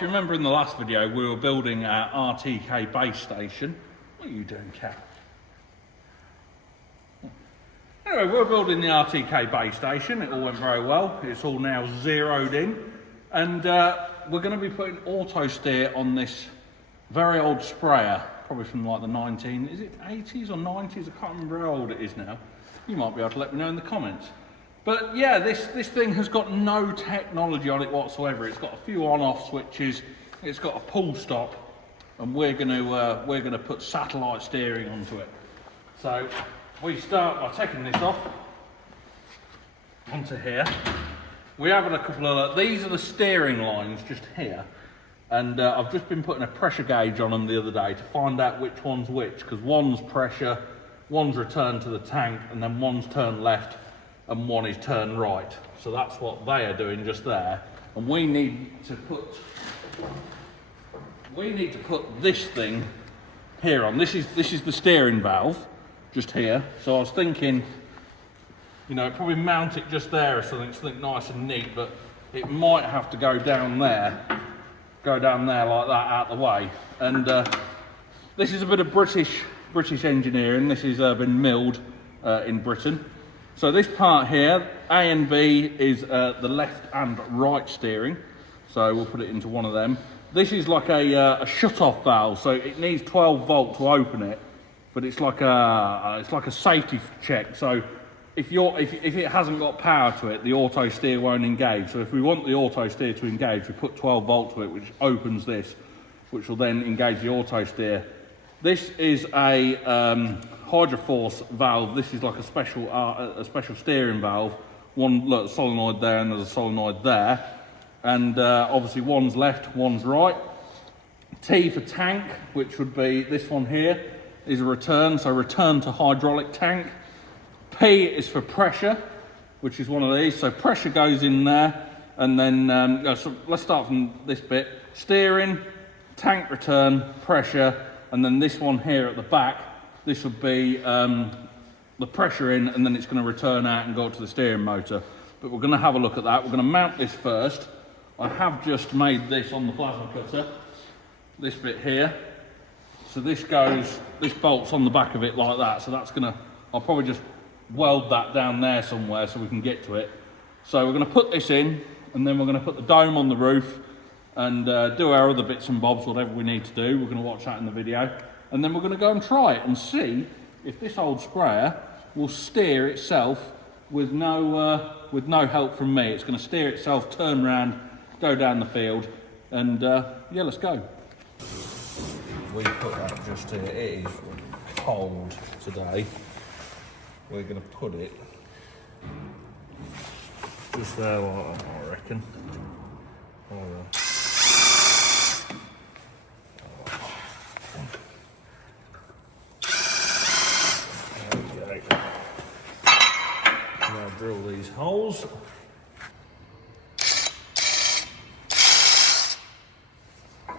if you remember in the last video, we were building our RTK base station. What are you doing, Cat? Anyway, we're building the RTK base station. It all went very well. It's all now zeroed in. And we're going to be putting auto steer on this very old sprayer, probably from like the 80s or 90s? I can't remember how old it is now. You might be able to let me know in the comments. But yeah, this thing has got no technology on it whatsoever. It's got a few on-off switches. It's got a pull stop, and we're going to put satellite steering onto it. So we start by taking this off onto here. We have a couple of these are the steering lines just here, and I've just been putting a pressure gauge on them the other day to find out which one's which, because one's pressure, one's return to the tank, and then one's turn left and one is turn right. So that's what they are doing just there. And we need to put this thing here on. This is the steering valve just here. So I was thinking, you know, probably mount it just there or something nice and neat, but it might have to go down there like that out the way. And this is a bit of British engineering. This has been milled in Britain. So this part here, A and B, is the left and right steering. So we'll put it into one of them. This is like a shut-off valve, so it needs 12 volt to open it, but it's like a safety check. So if it hasn't got power to it, the auto steer won't engage. So if we want the auto steer to engage, we put 12 volt to it, which opens this, which will then engage the auto steer. This is a hydra force valve. This is like a special steering valve. One solenoid there, and there's a solenoid there, and obviously one's left, one's right. T for tank, which would be this one here, is a return, so return to hydraulic tank. P is for pressure, which is one of these. So pressure goes in there, and then so let's start from this bit: steering, tank return, pressure, and then this one here at the back. This would be the pressure in, and then it's going to return out and go up to the steering motor. But we're going to have a look at that. We're going to mount this first. I have just made this on the plasma cutter, this bit here. So this bolts on the back of it like that. So that's going to, I'll probably just weld that down there somewhere so we can get to it. So we're going to put this in, and then we're going to put the dome on the roof and do our other bits and bobs, whatever we need to do. We're going to watch that in the video. And then we're going to go and try it and see if this old sprayer will steer itself with no help from me. It's going to steer itself, turn around, go down the field, and yeah, let's go. We put that just here. It is cold today. We're going to put it just there, I reckon. Now drill these holes.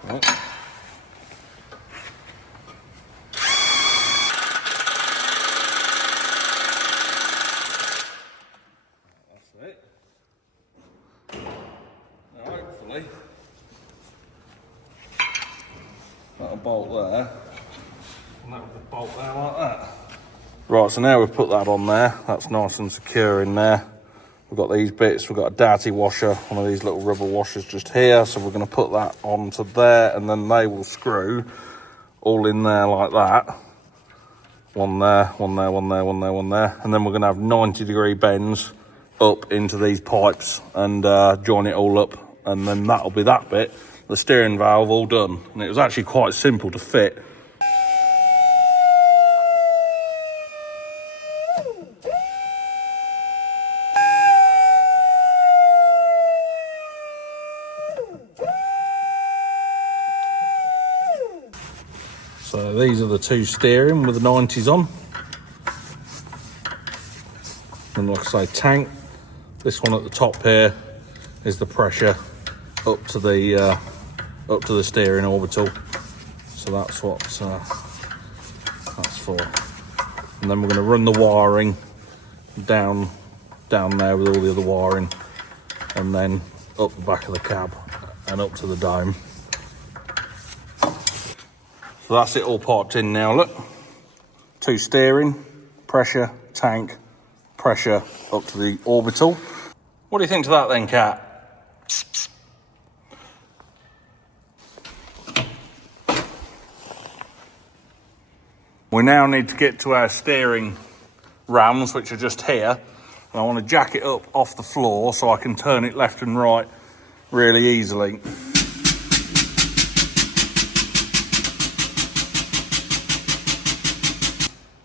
Right. That's it. Now hopefully that'll bolt there, and that'll bolt there like that. Right, so now we've put that on there. That's nice and secure in there. We've got these bits. We've got a dirty washer, one of these little rubber washers just here. So we're going to put that onto there, and then they will screw all in there like that. One there, one there, one there, one there, one there. And then we're going to have 90-degree bends up into these pipes and join it all up. And then that'll be that bit, the steering valve all done. And it was actually quite simple to fit. So these are the two steering with the 90s on. And like I say, tank. This one at the top here is the pressure up to the steering orbital. So that's what that's for. And then we're going to run the wiring down there with all the other wiring, and then up the back of the cab and up to the dome. So that's it all parked in now, look. 2 steering, pressure, tank, pressure up to the orbital. What do you think to that then, Kat? We now need to get to our steering rams, which are just here. And I want to jack it up off the floor so I can turn it left and right really easily.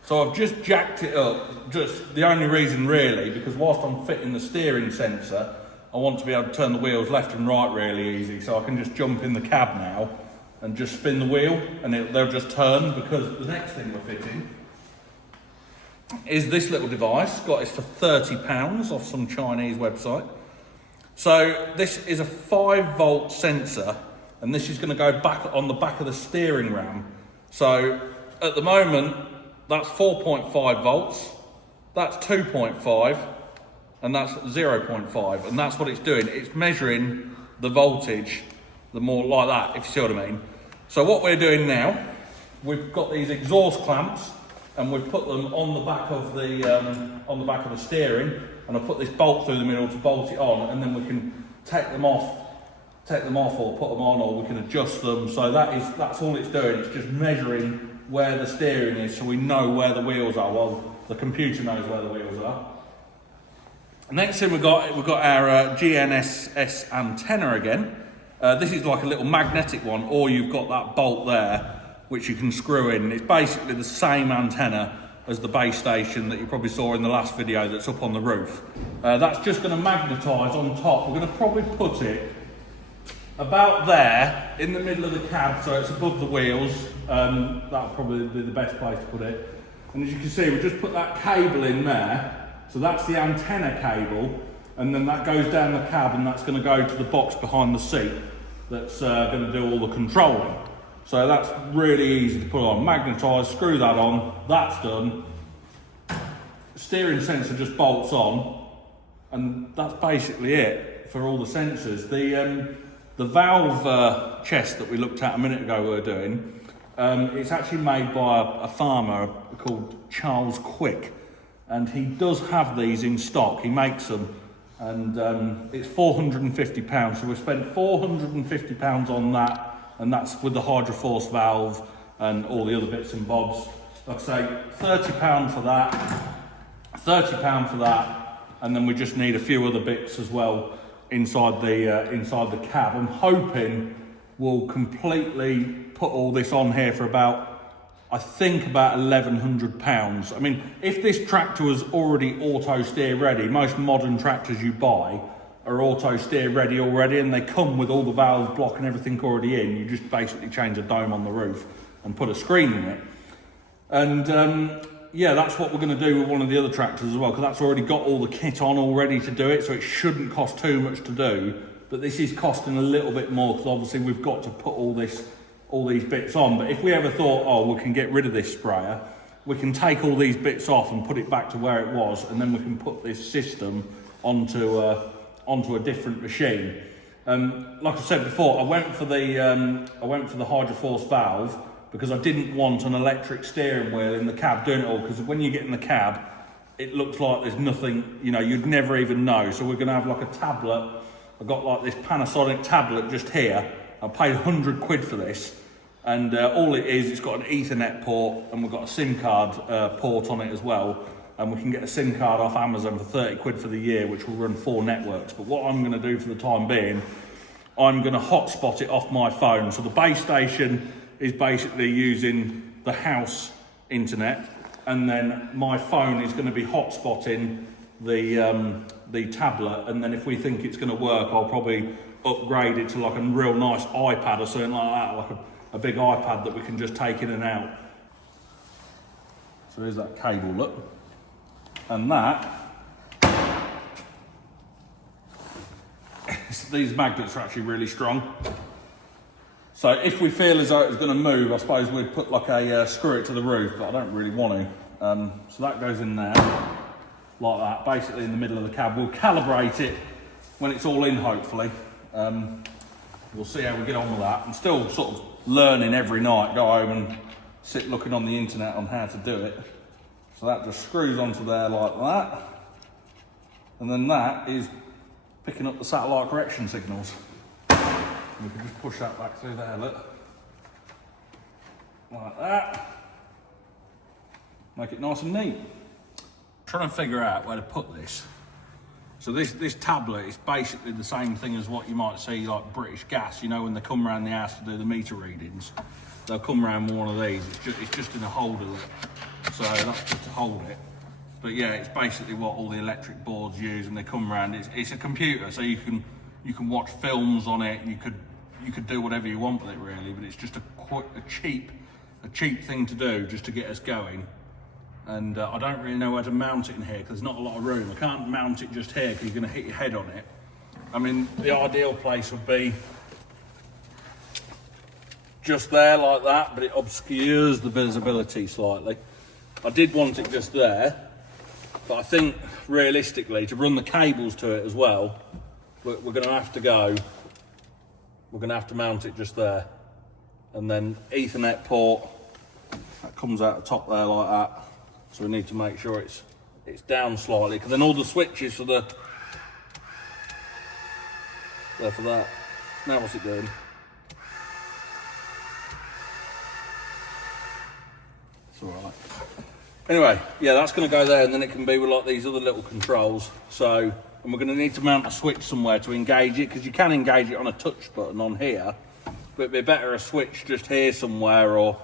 So I've just jacked it up, just the only reason really, because whilst I'm fitting the steering sensor, I want to be able to turn the wheels left and right really easy, so I can just jump in the cab now and just spin the wheel and they'll just turn, because the next thing we're fitting is this little device. Got this for £30 off some Chinese website. So this is a 5-volt sensor, and this is going to go back on the back of the steering ram. So at the moment, that's 4.5 volts, that's 2.5, and that's 0.5, and that's what it's doing. It's measuring the voltage, the more like that, if you see what I mean. So what we're doing now, we've got these exhaust clamps, and we've put them on the back of the steering, and I put this bolt through the middle to bolt it on, and then we can take them off or put them on, or we can adjust them. So that's all it's doing. It's just measuring where the steering is, so we know where the wheels are. Well, the computer knows where the wheels are. Next thing we've got our GNSS antenna again. This is like a little magnetic one, or you've got that bolt there which you can screw in. It's basically the same antenna as the base station that you probably saw in the last video that's up on the roof. That's just going to magnetise on top. We're going to probably put it about there in the middle of the cab, so it's above the wheels. That'll probably be the best place to put it. And as you can see, we just put that cable in there. So that's the antenna cable, and then that goes down the cab, and that's going to go to the box behind the seat that's going to do all the controlling. So that's really easy to put on. Magnetise, screw that on, that's done. Steering sensor just bolts on, and that's basically it for all the sensors. The valve chest that we looked at a minute ago we were doing, it's actually made by a farmer called Charles Quick, and he does have these in stock. He makes them, and it's £450. So we spent £450 on that, and that's with the hydra force valve and all the other bits and bobs. Like I say, £30 for that, £30 for that, and then we just need a few other bits as well inside the cab. I'm hoping we'll completely put all this on here for about, I think about £1,100. I mean, if this tractor was already auto steer ready, most modern tractors you buy are auto steer ready already, and they come with all the valve block and everything already in. You just basically change a dome on the roof and put a screen in it. And yeah, that's what we're going to do with one of the other tractors as well, because that's already got all the kit on already to do it, so it shouldn't cost too much to do. But this is costing a little bit more, because obviously we've got to put all these bits on. But if we ever thought, oh, we can get rid of this sprayer, we can take all these bits off and put it back to where it was, and then we can put this system onto a different machine. Like I said before, I went for the hydra force valve because I didn't want an electric steering wheel in the cab doing it all, because when you get in the cab, it looks like there's nothing, you know, you'd never even know. So we're going to have like a tablet. I've got like this Panasonic tablet just here. I paid 100 quid for this, and all it is, it's got an Ethernet port, and we've got a SIM card port on it as well. And we can get a SIM card off Amazon for 30 quid for the year, which will run 4 networks. But what I'm going to do for the time being, I'm going to hotspot it off my phone. So the base station is basically using the house internet, and then my phone is going to be hotspotting the tablet. And then if we think it's going to work, I'll probably upgrade it to like a real nice iPad or something like that, like a big iPad that we can just take in and out. So there's that cable, look. And that, these magnets are actually really strong. So if we feel as though it's going to move, I suppose we'd put like a screw it to the roof, but I don't really want to. So that goes in there, like that, basically in the middle of the cab. We'll calibrate it when it's all in, hopefully. Because we'll see how we get on with that. I'm still sort of learning every night, go home and sit looking on the internet on how to do it. So that just screws onto there like that. And then that is picking up the satellite correction signals. We can just push that back through there, look. Like that. Make it nice and neat. Trying to figure out where to put this. So this tablet is basically the same thing as what you might see like British Gas, you know, when they come around the house to do the meter readings. They'll come around with one of these, it's just in a holder, so that's just to hold it. But yeah, it's basically what all the electric boards use, and they come around. It's a computer, so you can watch films on it. You could do whatever you want with it really, but it's just a cheap thing to do just to get us going. And I don't really know where to mount it in here because there's not a lot of room. I can't mount it just here because you're going to hit your head on it. I mean, the ideal place would be just there like that, but it obscures the visibility slightly. I did want it just there, but I think realistically to run the cables to it as well, we're going to have to mount it just there. And then Ethernet port, that comes out the top there like that. So we need to make sure it's down slightly, because then all the switches for there for that. Now what's it doing? It's all right. Anyway, yeah, that's going to go there, and then it can be with like these other little controls. So, and we're going to need to mount a switch somewhere to engage it, because you can engage it on a touch button on here, but it'd be better a switch just here somewhere or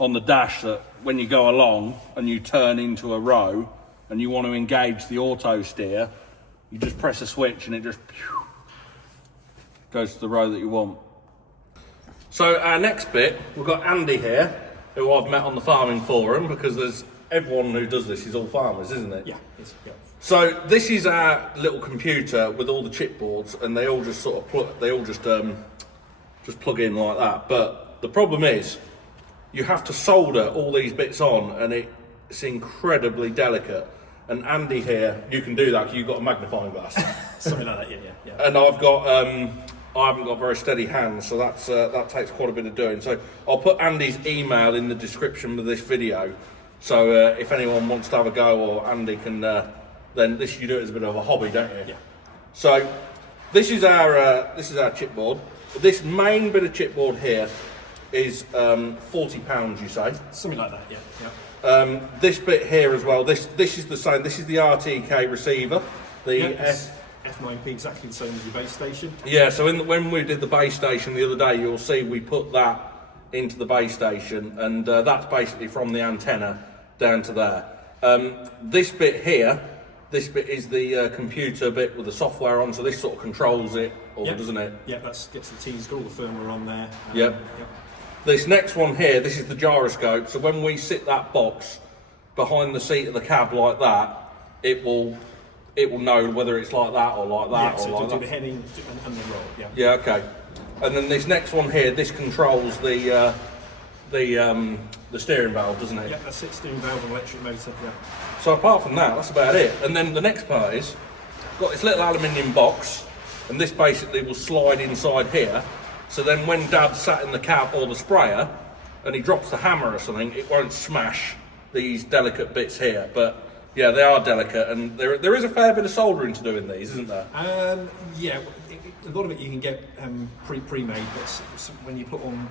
on the dash, that when you go along and you turn into a row and you want to engage the auto steer, you just press a switch and it just goes to the row that you want. So our next bit, we've got Andy here, who I've met on the farming forum, because there's everyone who does this is all farmers, isn't it? Yeah. So this is our little computer with all the chipboards, and they all just sort of plug in like that. But the problem is, you have to solder all these bits on, and it's incredibly delicate. And Andy here, you can do that because you've got a magnifying glass. Something like that, yeah. And I've got, I haven't got very steady hands, so that takes quite a bit of doing. So I'll put Andy's email in the description of this video. So if anyone wants to have a go, or Andy can, then you do it as a bit of a hobby, don't you? Yeah. So this is our chipboard. This main bit of chipboard here is £40, you say? Something like that, yeah. This bit here as well, this is the same, this is the RTK receiver, the F9P, exactly the same as your base station. Yeah, so when we did the base station the other day, you'll see we put that into the base station, and that's basically from the antenna down to there. This bit here, this bit is the computer bit with the software on, so this sort of controls it, doesn't it? Yeah, that gets the T's, got all the firmware on there. Yep. This next one here, this is the gyroscope. So when we sit that box behind the seat of the cab like that, it will know whether it's like that or like that. Yeah, so or like do that. the heading and the roll. Yeah. Yeah. Okay. And then this next one here, this controls the steering valve, doesn't it? Yeah, that's it. Steering valve and electric motor. Yeah. So apart from that, that's about it. And then the next part is got this little aluminium box, and this basically will slide inside here. So then when Dad's sat in the cab or the sprayer and he drops the hammer or something, it won't smash these delicate bits here. But yeah, they are delicate, and there is a fair bit of soldering to do in these, isn't there? Yeah, a lot of it you can get pre-made, but when you put on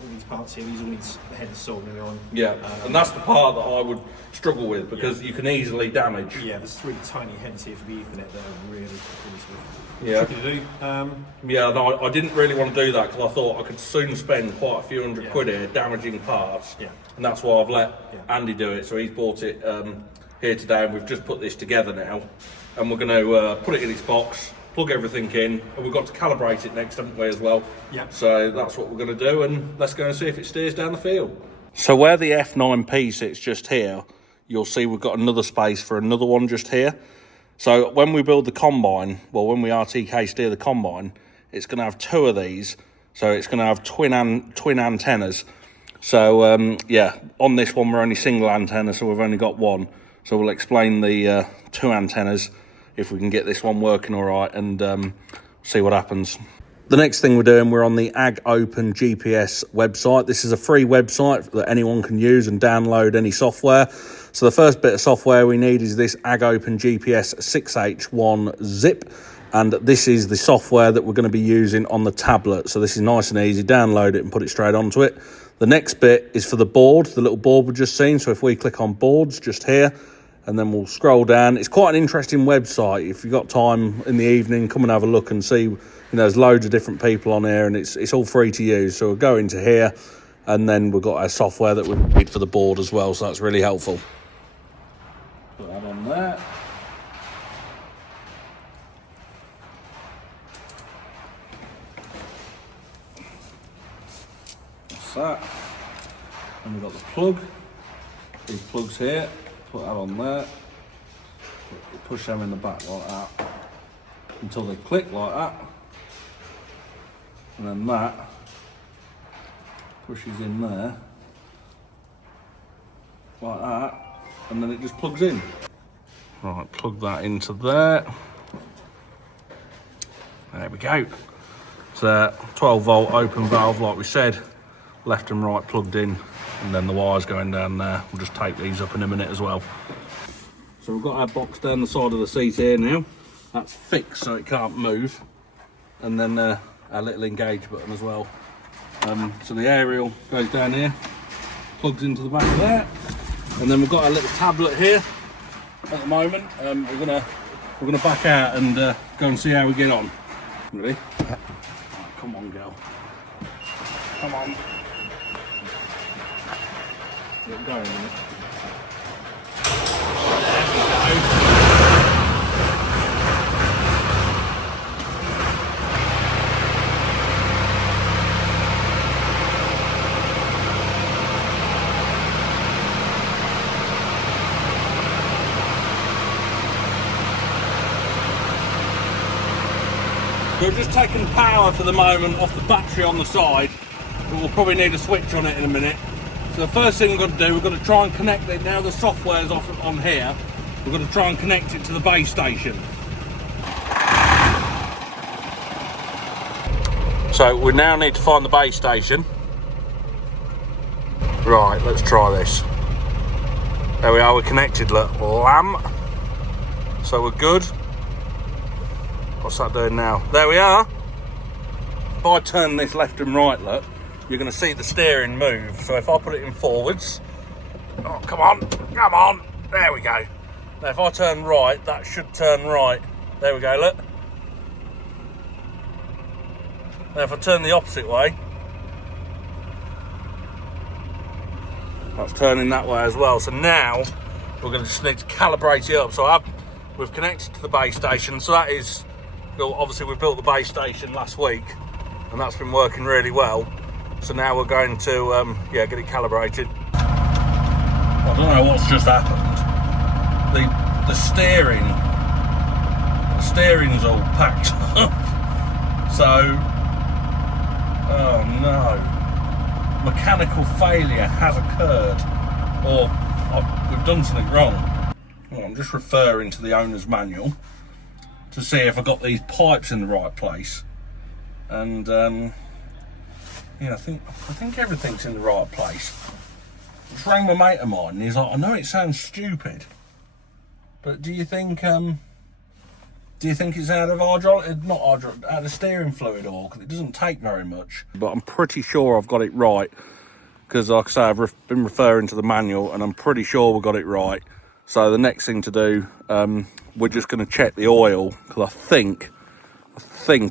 all these parts here, these all need the head soldering on. Yeah, and that's the part that I would struggle with, because you can easily damage. Yeah, there's 3 tiny heads here for the Ethernet that are really Yeah. tricky to do. Yeah, no, I didn't really want to do that, because I thought I could soon spend quite a few hundred quid here damaging parts. Yeah. And that's why I've let Andy do it. So he's bought it here today, and we've just put this together now, and we're going to put it in its box, plug everything in, and we've got to calibrate it next, haven't we, as well? Yeah. So that's what we're going to do, and let's go and see if it steers down the field. So where the F9P sits just here, you'll see we've got another space for another one just here. So when we build the combine, well, when we RTK steer the combine, it's going to have 2 of these. So it's going to have twin antennas. So yeah, on this one we're only single antenna, so we've only got one. So we'll explain the 2 antennas if we can get this one working all right, and see what happens. The next thing we're doing, we're on the Ag Open GPS website. This is a free website that anyone can use and download any software. So the first bit of software we need is this Ag Open GPS 6H1 zip. And this is the software that we're going to be using on the tablet. So this is nice and easy. Download it and put it straight onto it. The next bit is for the board, the little board we've just seen. So if we click on boards just here, and then we'll scroll down. It's quite an interesting website. If you've got time in the evening, come and have a look and see. You know, there's loads of different people on here, and it's all free to use. So we'll go into here, and then we've got our software that we need for the board as well. So that's really helpful. Put that on there. That's that. And we've got the plug. These plugs here. Put that on there. Push them in the back like that until they click like that. And then that pushes in there like that, and then it just plugs in. Right, plug that into there. There we go. It's a 12 volt open valve like we said, left and right plugged in, and then the wires going down there. We'll just take these up in a minute as well. So we've got our box down the side of the seat here now. That's fixed so it can't move. And then our little engage button as well. So the aerial goes down here, plugs into the back of there. And then we've got our little tablet here at the moment. We're gonna back out and go and see how we get on. Ready? Oh, come on, girl. Come on. Get going, isn't it? We're just taking power for the moment off the battery on the side, but we'll probably need a switch on it in a minute. So the first thing we've got to do, we've got to try and connect it. Now the software's off on here, we've got to try and connect it to the base station. So we now need to find the base station. Right, let's try this. There we are, we're connected, look, lamb. So we're good. What's that doing now? There we are. If I turn this left and right, look, you're going to see the steering move. So if I put it in forwards, oh, come on, come on, there we go. Now if I turn right, that should turn right. There we go, look. Now if I turn the opposite way, that's turning that way as well. So now we're going to just need to calibrate it up. So we've connected to the base station. So that is, well, obviously we built the base station last week, and that's been working really well. So now we're going to get it calibrated. I don't know what's just happened. The steering's all packed up. So, oh no, mechanical failure has occurred, or we've done something wrong. Well, I'm just referring to the owner's manual to see if I got these pipes in the right place, and yeah, I think everything's in the right place. I just rang my mate of mine, and he's like, I know it sounds stupid, but do you think it's out of out of steering fluid oil? Because it doesn't take very much. But I'm pretty sure I've got it right, because like I say, I've been referring to the manual, and I'm pretty sure we got it right. So the next thing to do, we're just going to check the oil, because I think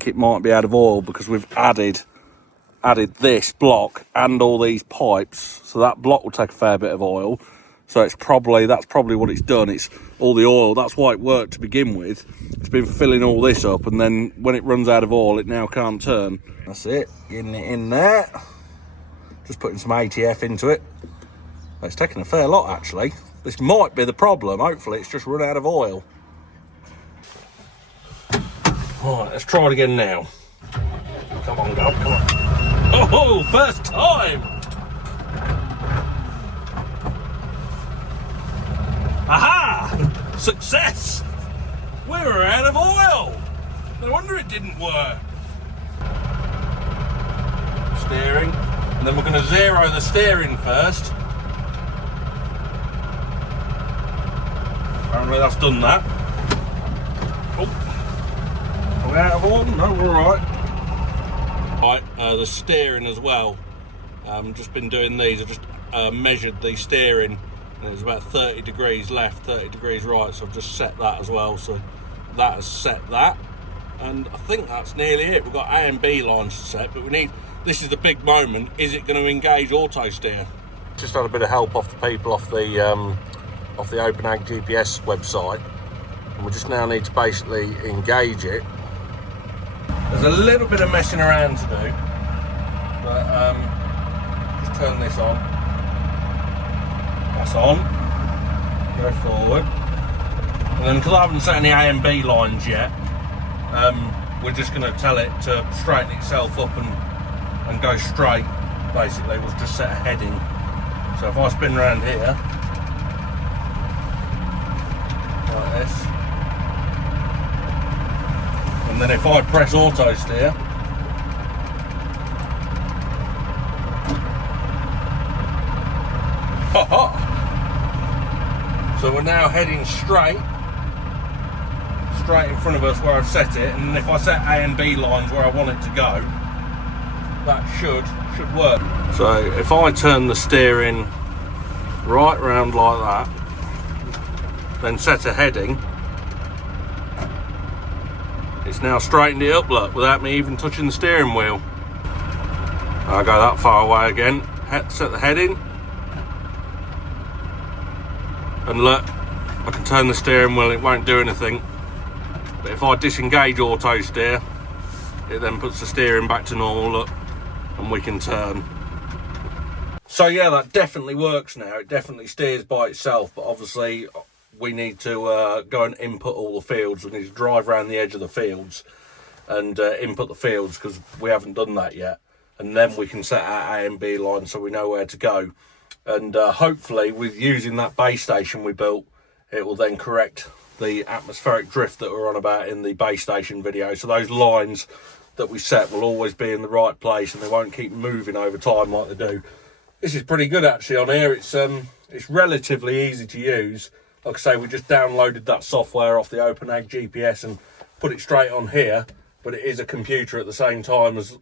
it might be out of oil, because we've added this block and all these pipes, so that block will take a fair bit of oil. So that's probably what it's done. It's all the oil. That's why it worked to begin with. It's been filling all this up, and then when it runs out of oil, it now can't turn. That's it, getting it in there. Just putting some ATF into it. It's taking a fair lot actually. This might be the problem. Hopefully it's just run out of oil. Right, let's try it again now. Come on, go, come on. Oh, first time! Aha! Success! We were out of oil! No wonder it didn't work. And then we're going to zero the steering first. Apparently that's done that. Oh, are we out of order? No, we're alright. Right, the steering as well. Just been doing these. I've just measured the steering, and it was about 30 degrees left, 30 degrees right, so I've just set that as well. So that has set that, and I think that's nearly it. We've got A and B lines to set, but we need, this is the big moment, is it going to engage auto steer? Just had a bit of help off the people off the OpenAg GPS website, and we just now need to basically engage it. There's a little bit of messing around to do, but just turn this on. That's on. Go forward. And then, because I haven't set any A and B lines yet, we're just going to tell it to straighten itself up and go straight. Basically, we'll just set a heading. So if I spin around here, like this, and then if I press auto steer, so we're now heading straight in front of us where I've set it, and if I set A and B lines where I want it to go, that should work. So if I turn the steering right round like that, then set a heading, it's now straightened it up, look, without me even touching the steering wheel. I'll go that far away again, set the heading, and look, I can turn the steering wheel, it won't do anything. But if I disengage auto steer, it then puts the steering back to normal, look, and we can turn. So yeah, that definitely works now. It definitely steers by itself, but obviously we need to go and input all the fields. We need to drive around the edge of the fields and input the fields, because we haven't done that yet. And then we can set our A and B line so we know where to go. And hopefully with using that base station we built, it will then correct the atmospheric drift that we're on about in the base station video. So those lines that we set will always be in the right place, and they won't keep moving over time like they do. This is pretty good actually on here. It's relatively easy to use. Like I say, we just downloaded that software off the OpenAg GPS and put it straight on here, but it is a computer at the same time as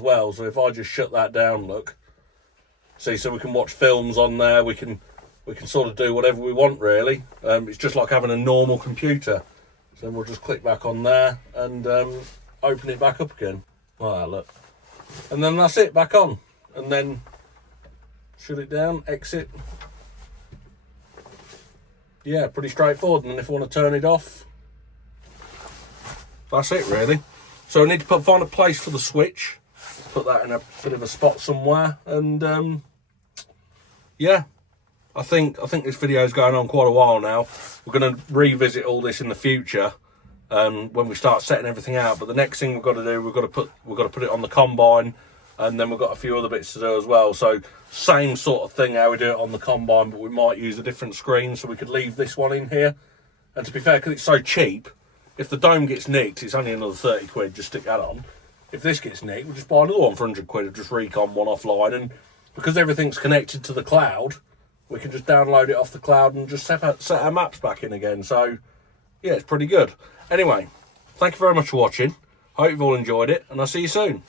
well. So if I just shut that down, look, see, so we can watch films on there, we can sort of do whatever we want really. It's just like having a normal computer. So then we'll just click back on there and open it back up again. Like that, look. And then that's it, back on. And then shut it down, exit. Yeah, pretty straightforward. And then if I want to turn it off, that's it really. So I need to find a place for the switch, put that in a bit of a spot somewhere, and yeah, I think this video is going on quite a while now. We're going to revisit all this in the future when we start setting everything out. But the next thing we've got to do, we've got to put it on the combine, and then we've got a few other bits to do as well. So same sort of thing how we do it on the combine, but we might use a different screen. So we could leave this one in here. And to be fair, because it's so cheap, if the dome gets nicked, it's only another 30 quid, just stick that on. If this gets nicked, we'll just buy another one for 100 quid and just recon one offline. And because everything's connected to the cloud, we can just download it off the cloud and just set our maps back in again. So yeah, it's pretty good. Anyway, thank you very much for watching. Hope you've all enjoyed it, and I'll see you soon.